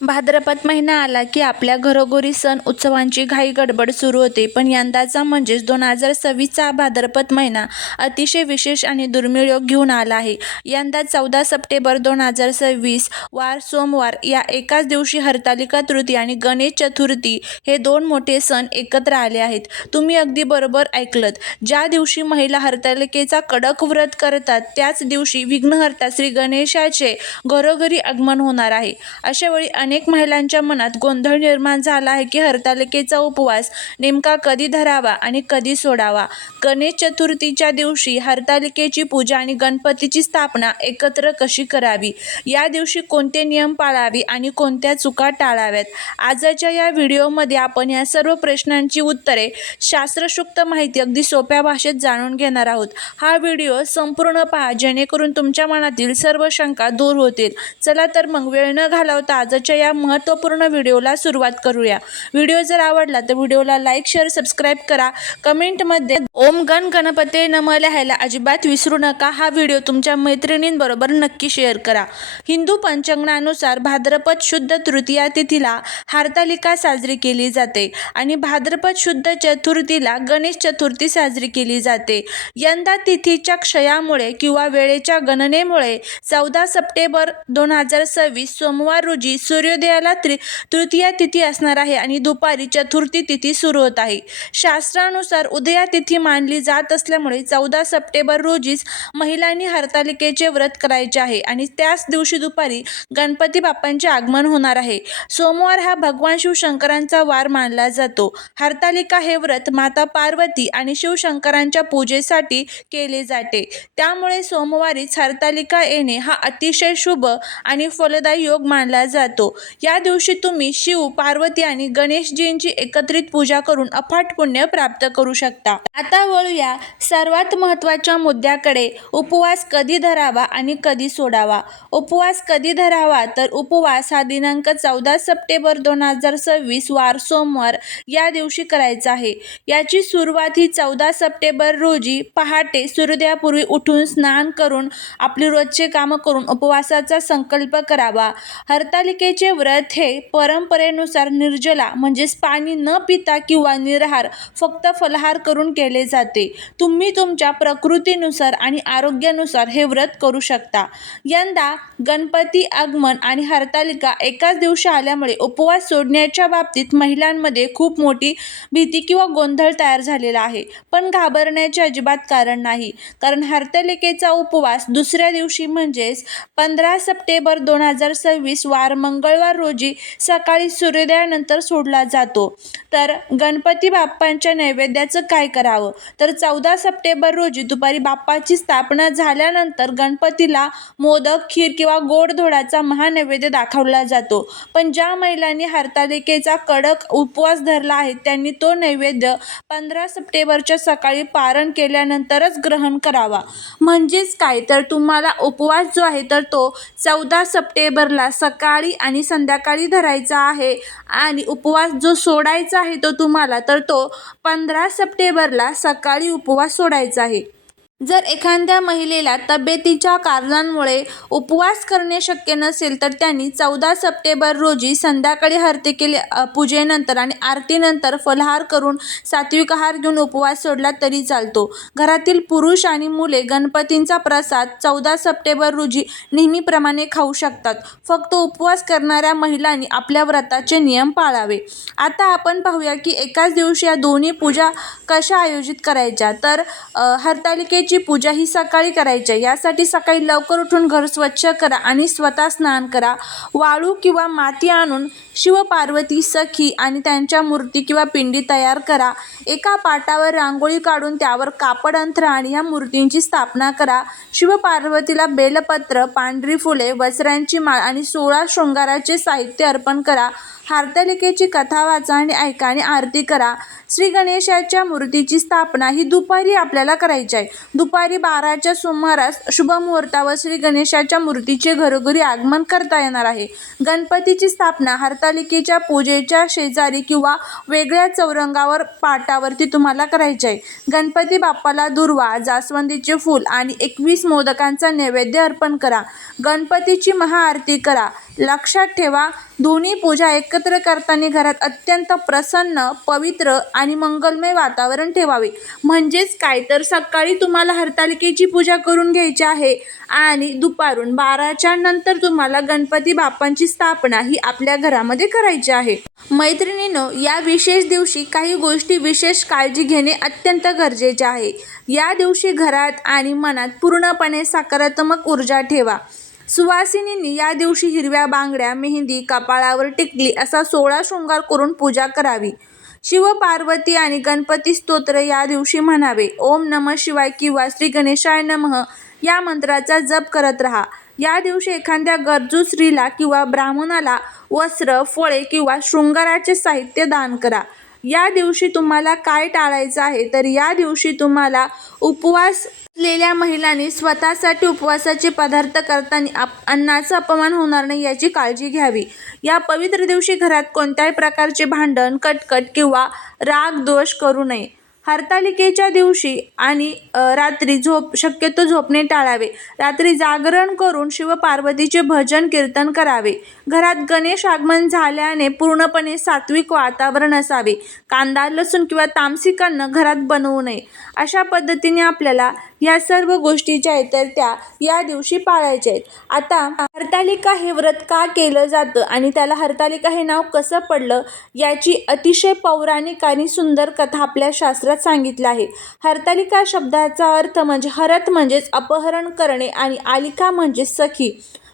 भाद्रपद महिना आला की आपल्या घरोघरी सण उत्सवांची घाई गडबड सुरू होते. पण यंदाचा म्हणजेच 2026चा भाद्रपद महिना अतिशय विशेष आणि दुर्मिळ योग घेऊन आला आहे. यंदा 14 सप्टेंबर 2026 वार सोमवार या एकाच दिवशी हरतालिका तृतीया आणि गणेश चतुर्थी हे दोन मोठे सण एकत्र आले आहेत. तुम्ही अगदी बरोबर ऐकलत. ज्या दिवशी महिला हरतालिकेचा कडक व्रत करतात त्याच दिवशी विघ्नहर्ता श्री गणेशाचे घरोघरी आगमन होणार आहे. अशा वेळी अनेक महिलांच्या मनात गोंधळ निर्माण झाला आहे की हरतालिकेचा उपवास नेमका कधी धरावा आणि कधी सोडावा. गणेश चतुर्थीच्या दिवशी हरतालिकेची पूजा आणि गणपतीची स्थापना एकत्र कशी करावी, या दिवशी कोणते नियम पाळावे आणि कोणत्या चुका टाळाव्यात, आजच्या या व्हिडिओमध्ये आपण या सर्व प्रश्नांची उत्तरे, शास्त्रशुक्त माहिती अगदी सोप्या भाषेत जाणून घेणार आहोत. हा व्हिडिओ संपूर्ण पहा जेणेकरून तुमच्या मनातील सर्व शंका दूर होतील. चला तर मग वेळ न घालवता आजच्या या महत्त्वपूर्ण व्हिडिओला सुरुवात करूया. व्हिडिओ जर आवडला तर व्हिडिओला लाईक, शेअर, सबस्क्राईब करा. कमेंटमध्ये ओम गण गणपते नमः लिहायला अजिबात विसरू नका. हा व्हिडिओ तुमच्या मैत्रिणींबरोबर नक्की शेअर करा. हिंदू पंचांगानुसार भाद्रपद शुद्ध तृतीया तिथीला हरतालिका साजरी केली जाते आणि भाद्रपद शुद्ध चतुर्थीला गणेश चतुर्थी साजरी केली जाते. यंदा तिथीच्या क्षयामुळे किंवा वेळेच्या गणनेमुळे 14 सप्टेंबर 2026 सोमवार रोजी सूर्योदयाला तृतीया तिथी असणार आहे आणि दुपारी चतुर्थी तिथी सुरू होत आहे. शास्त्रानुसार उदया तिथी मानली जात असल्यामुळे 14 सप्टेंबर रोजीच महिलांनी हरतालिकेचे व्रत करायचे आहे आणि त्याच दिवशी दुपारी गणपती बाप्पांचे आगमन होणार आहे. सोमवार हा भगवान शिवशंकरांचा वार मानला जातो. हरतालिका हे व्रत माता पार्वती आणि शिवशंकरांच्या पूजेसाठी केले जाते. त्यामुळे सोमवारीच हरतालिका येणे हा अतिशय शुभ आणि फलदायी योग मानला जातो. या दिवशी तुम्ही शिव, पार्वती आणि गणेशजींची एकत्रित पूजा करून अफाट पुण्य प्राप्त करू शकता. आता वळूया सर्वात महत्त्वाच्या मुद्द्याकडे. उपवास कधी धरावा आणि कधी सोडावा. उपवास कधी धरावा तर उपवास हा दिनांक 14 सप्टेंबर 2026 वार सोमवार या दिवशी करायचा आहे. याची सुरुवात ही 14 सप्टेंबर रोजी पहाटे सूर्योदयापूर्वी उठून स्नान करून आपली रोजचे कामं करून उपवासाचा संकल्प करावा. हरतालिकेचे व्रत हे परंपरेनुसार निर्जला म्हणजेच पाणी न पिता किंवा निराहार फक्त फलाहार करून केले जाते. तुम्ही तुमच्या प्रकृतीनुसार आणि आरोग्यानुसार हे व्रत करू शकता. यंदा गणपती आगमन आणि हरतालिका एकाच दिवशी आल्यामुळे उपवास सोडण्याच्या बाबतीत महिलांमध्ये खूप मोठी भीती किंवा गोंधळ तयार झालेला आहे. पण घाबरण्याचे अजिबात कारण नाही, कारण हरतालिकेचा उपवास दुसऱ्या दिवशी म्हणजेच 15 सप्टेंबर 2026 वार मंगळवार रोजी सकाळी सूर्योदयानंतर सोडला जातो. तर गणपती बाप्पांच्या नैवेद्याचं काय करावं तर 14 सप्टेंबर रोजी दुपारी बाप्पाची स्थापना झाल्यानंतर गणपतीला मोदक, खीर किंवा गोडधोडाचा महानैवेद्य दाखवला जातो. पण ज्या महिलांनी हरतालिकेचा कडक उपवास धरला आहे त्यांनी तो नैवेद्य 15 सप्टेंबरच्या सकाळी पारण केल्यानंतरच ग्रहण करावा. म्हणजेच काय तर तुम्हाला उपवास जो आहे तर तो 14 सप्टेंबरला सकाळी आणि संध्याकाळी धरायचा आहे आणि उपवास जो सोडायचा आहे तो तुम्हाला तर तो 15 सप्टेंबरला सकाळी उपवास सोडायचा आहे. जर एखाद्या महिलेला तब्येतीच्या कारणांमुळे उपवास करणे शक्य नसेल तर त्यांनी 14 सप्टेंबर रोजी संध्याकाळी हरतालिका पूजेनंतर आणि आरतीनंतर फलाहार करून सात्विक आहार घेऊन उपवास सोडला तरी चालतो. घरातील पुरुष आणि मुले गणपतींचा प्रसाद 14 सप्टेंबर रोजी नेहमीप्रमाणे खाऊ शकतात. फक्त उपवास करणाऱ्या महिलांनी आपल्या व्रताचे नियम पाळावे. आता आपण पाहूया की एकाच दिवशी या दोन्ही पूजा कशा आयोजित करायच्या. तर हरतालिकेची पूजा ही सकाळी करायची. यासाठी सकाळी लवकर उठून घर स्वच्छ करा आणि स्वतः स्नान करा. वाळू किंवा माती आणून शिव, पार्वती, सखी आणि त्यांच्या मूर्ती किंवा पिंडी तयार करा. एका पाटावर रांगोळी काढून त्यावर कापड अंथरा आणि या मूर्तींची स्थापना करा. शिव पार्वतीला बेलपत्र, पांढरी फुले, वस्त्रांची माळ आणि 16 शृंगाराचे साहित्य अर्पण करा. हरतालिकेची कथा वाचा आणि ऐका आणि आरती करा. श्री गणेशाच्या मूर्तीची स्थापना ही दुपारी आपल्याला करायची आहे. दुपारी 12च्या सुमारास शुभ मुहूर्तावर श्री गणेशाच्या मूर्तीचे घरोघरी आगमन करता येणार आहे. गणपतीची स्थापना हरतालिकेच्या पूजेच्या शेजारी किंवा वेगळ्या चौरंगावर पाटावरती तुम्हाला करायची आहे. गणपती बाप्पाला दुर्वा, जास्वंदीचे फूल आणि 21 मोदकांचा नैवेद्य अर्पण करा. गणपतीची महाआरती करा. लक्षात ठेवा, दोन्ही पूजा एकत्र करताना घरात अत्यंत प्रसन्न, पवित्र आणि मंगलमय वातावरण ठेवावे. म्हणजेच काय तर सकाळी तुम्हाला हरतालिकेची पूजा करून घ्यायची आहे आणि दुपारून 12च्या नंतर तुम्हाला गणपती बाप्पांची स्थापना ही आपल्या घरामध्ये करायची आहे. मैत्रिणींनो, या विशेष दिवशी काही गोष्टी विशेष काळजी घेणे अत्यंत गरजेचे आहे. या दिवशी घरात आणि मनात पूर्णपणे सकारात्मक ऊर्जा ठेवा. सुवासिनींनी या दिवशी हिरव्या बांगड्या, मेहंदी, कपाळावर टिकली असा 16 शृंगार करून पूजा करावी. शिव, पार्वती आणि गणपती स्तोत्र या दिवशी म्हणावे. ओम नमः शिवाय किंवा श्री गणेशाय नमः या मंत्राचा जप करत राहा. या दिवशी एखाद्या गरजू स्त्रीला किंवा ब्राह्मणाला वस्त्र, फळे किंवा शृंगाराचे साहित्य दान करा. या दिवशी तुम्हाला काय टाळायचं आहे तर या दिवशी तुम्हाला उपवास असलेल्या महिलांनी स्वतःसाठी उपवासाचे पदार्थ करताना अन्नाचा अपमान होणार नाही याची काळजी घ्यावी. या पवित्र दिवशी घरात कोणत्याही प्रकारचे भांडण, कटकट किंवा राग दोष करू नये. हरतालिकेच्या दिवशी आणि रात्री शक्यतो झोपणे टाळावे. रात्री जागरण करून शिव पार्वतीचे भजन कीर्तन करावे. घरात गणेश आगमन झाल्याने पूर्णपणे सात्विक वातावरण असावे. कांदा, लसूण किंवा तामसिक अन्न घरात बनवू नये. अशा पद्धतीने आपल्याला या सर्व गोष्टी ज्या आहेत तर त्या या दिवशी पाळायच्या आहेत. आता हरतालिका हे व्रत का केलं जातं आणि त्याला हरतालिका हे नाव कसं पडलं याची अतिशय पौराणिक आणि सुंदर कथा आपल्या शास्त्रात सांगितलं आहे. हरतालिका शब्दाचा अर्थ म्हणजे हरत म्हणजेच अपहरण करणे आणि आलिका म्हणजे सखी.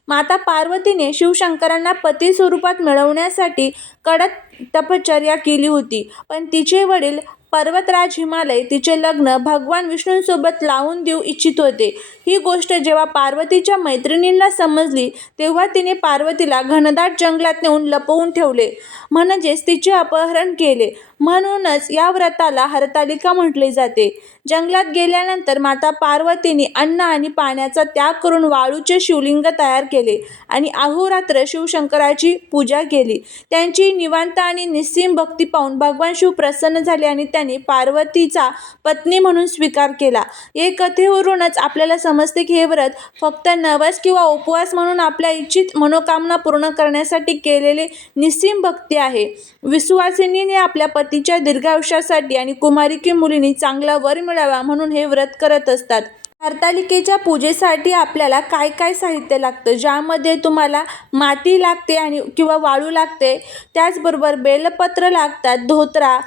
माता पार्वतीने शिवशंकरांना पती स्वरूपात मिळवण्यासाठी कडक तपश्चर्या केली होती, पण तिचे वडील पर्वतराज हिमालय तिचे लग्न भगवान विष्णूंसोबत लावून देऊ इच्छित होते. ही गोष्ट जेव्हा पार्वतीच्या मैत्रिणींना समजली तेव्हा तिने पार्वतीला घनदाट जंगलात नेऊन लपवून ठेवले, म्हणजेच तिचे अपहरण केले. म्हणूनच या व्रताला हरतालिका म्हटले जाते. जंगलात गेल्यानंतर माता पार्वतीने अन्न आणि पाण्याचा त्याग करून वाळूचे शिवलिंग तयार केले आणि अहोरात्र शिवशंकराची पूजा केली. त्यांची निवांत आणि निस्सीम भक्ती पाहून भगवान शिव प्रसन्न झाले आणि त्यांनी पार्वतीचा पत्नी म्हणून स्वीकार केला. या कथेवरूनच आपल्याला समजते की हे व्रत फक्त नवस किंवा उपवास म्हणून आपल्या इच्छित मनोकामना पूर्ण करण्यासाठी केलेले निस्सीम भक्ती आहे. विश्वासिनीने आपल्या पतीच्या दीर्घायुष्यासाठी आणि कुमारिकी मुलींनी चांगला वर मिळावा म्हणून हे व्रत करत असतात. हरतालिकेच्या पूजेसाठी आपल्याला काय काय साहित्य लागतं, ज्यामध्ये तुम्हाला माती लागते आणि किंवा वाळू लागते, त्याचबरोबर बेलपत्र लागतात, धोत्रा,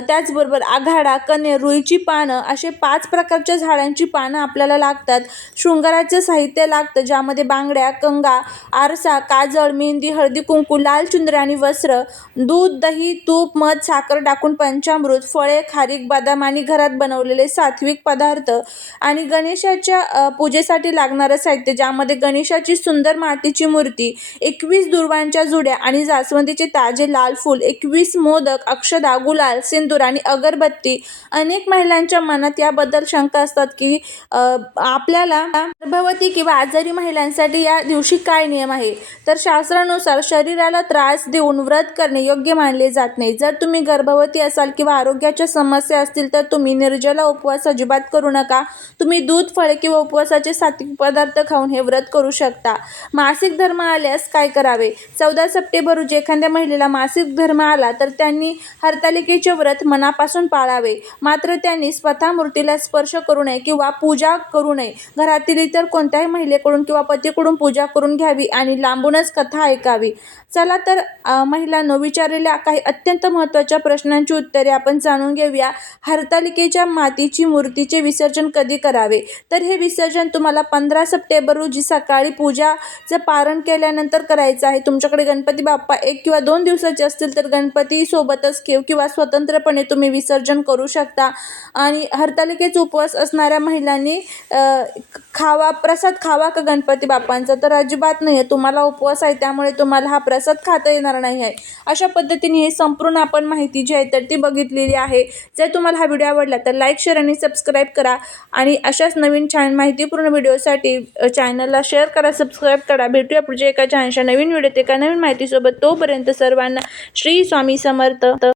त्याचबरोबर आघाडा, कणे, रुईची पानं असे 5 प्रकारच्या झाडांची पानं आपल्याला लागतात. शृंगाराचं साहित्य लागतं, ज्यामध्ये बांगड्या, कंगा, आरसा, काजळ, मेहंदी, हळदी कुंकू, लाल चुंदरी आणि वस्त्र, दूध, दही, तूप, मध, साखर टाकून पंचामृत, फळे, खारीक, बदाम आणि घरात बनवलेले सात्विक पदार्थ आणि गणेशाच्या पूजेसाठी लागणारं साहित्य, ज्यामध्ये गणेशाची सुंदर मातीची मूर्ती, 21 दुर्वांच्या जुड्या आणि जास्वंदीचे ताजे लाल फूल, 21 मोदक, अक्षदा, गुलाल, सिंदूर आणि अगरबत्ती. अनेक महिलांच्या मनात याबद्दल शंका असतात की आपल्याला गर्भवती किंवा आजारी महिलांसाठी या दिवशी काय नियम आहे. तर शास्त्रानुसार शरीराला त्रास देऊन व्रत करणे योग्य मानले जात नाही. जर तुम्ही गर्भवती असाल किंवा आरोग्याच्या समस्या असतील तर तुम्ही निर्जला उपवास अजिबात करू नका. तुम्ही दूध, फळे किंवा उपवासाचे सात्विक पदार्थ खाऊन हे व्रत करू शकता. मासिक धर्म आल्यास काय करावे. 14 सप्टेंबर रोजी एखाद्या महिलेला मासिक धर्म आला तर त्यांनी हरतालिकेचे व्रत मनापासून पाळावे. मात्र त्यांनी स्वतः मूर्तीला स्पर्श करू नये किंवा पूजा करू नये. घरातील इतर कोणत्याही महिलेकडून किंवा पतीकडून पूजा करून घ्यावी आणि लांबूनच कथा ऐकावी. चला तर महिलांनो, विचारलेल्या काही अत्यंत महत्त्वाच्या प्रश्नांची उत्तरे आपण जाणून घेऊया. हरतालिकेच्या मातीची मूर्तीचे विसर्जन कधी करावे. तर हे विसर्जन तुम्हाला 15 सप्टेंबर रोजी सकाळी पूजाचं पारण केल्यानंतर करायचं आहे. तुमच्याकडे गणपती बाप्पा 1 किंवा 2 दिवसाचे असतील तर गणपती सोबतच किंवा स्वतंत्रपणे तुम्ही विसर्जन करू शकता. आणि हरतालिकेचा उपवास असणाऱ्या महिलांनी प्रसाद खावा का गणपती बाप्पांचा? तर अजिबात नाही आहे. तुम्हाला उपवास आहे त्यामुळे तुम्हाला हा प्रसाद खाता येणार नाही आहे. अशा पद्धतीने हे संपूर्ण आपण माहिती जी आहे तर ती बघितलेली आहे. जर तुम्हाला हा व्हिडिओ आवडला तर लाईक, शेअर आणि सबस्क्राईब करा. आणि अशाच नवीन छान माहितीपूर्ण व्हिडिओसाठी चॅनलला शेअर करा, सबस्क्राईब करा. भेटूया पुढच्या एका छानशा नवीन व्हिडिओत एका नवीन माहितीसोबत. तोपर्यंत सर्वांना श्री स्वामी समर्थ.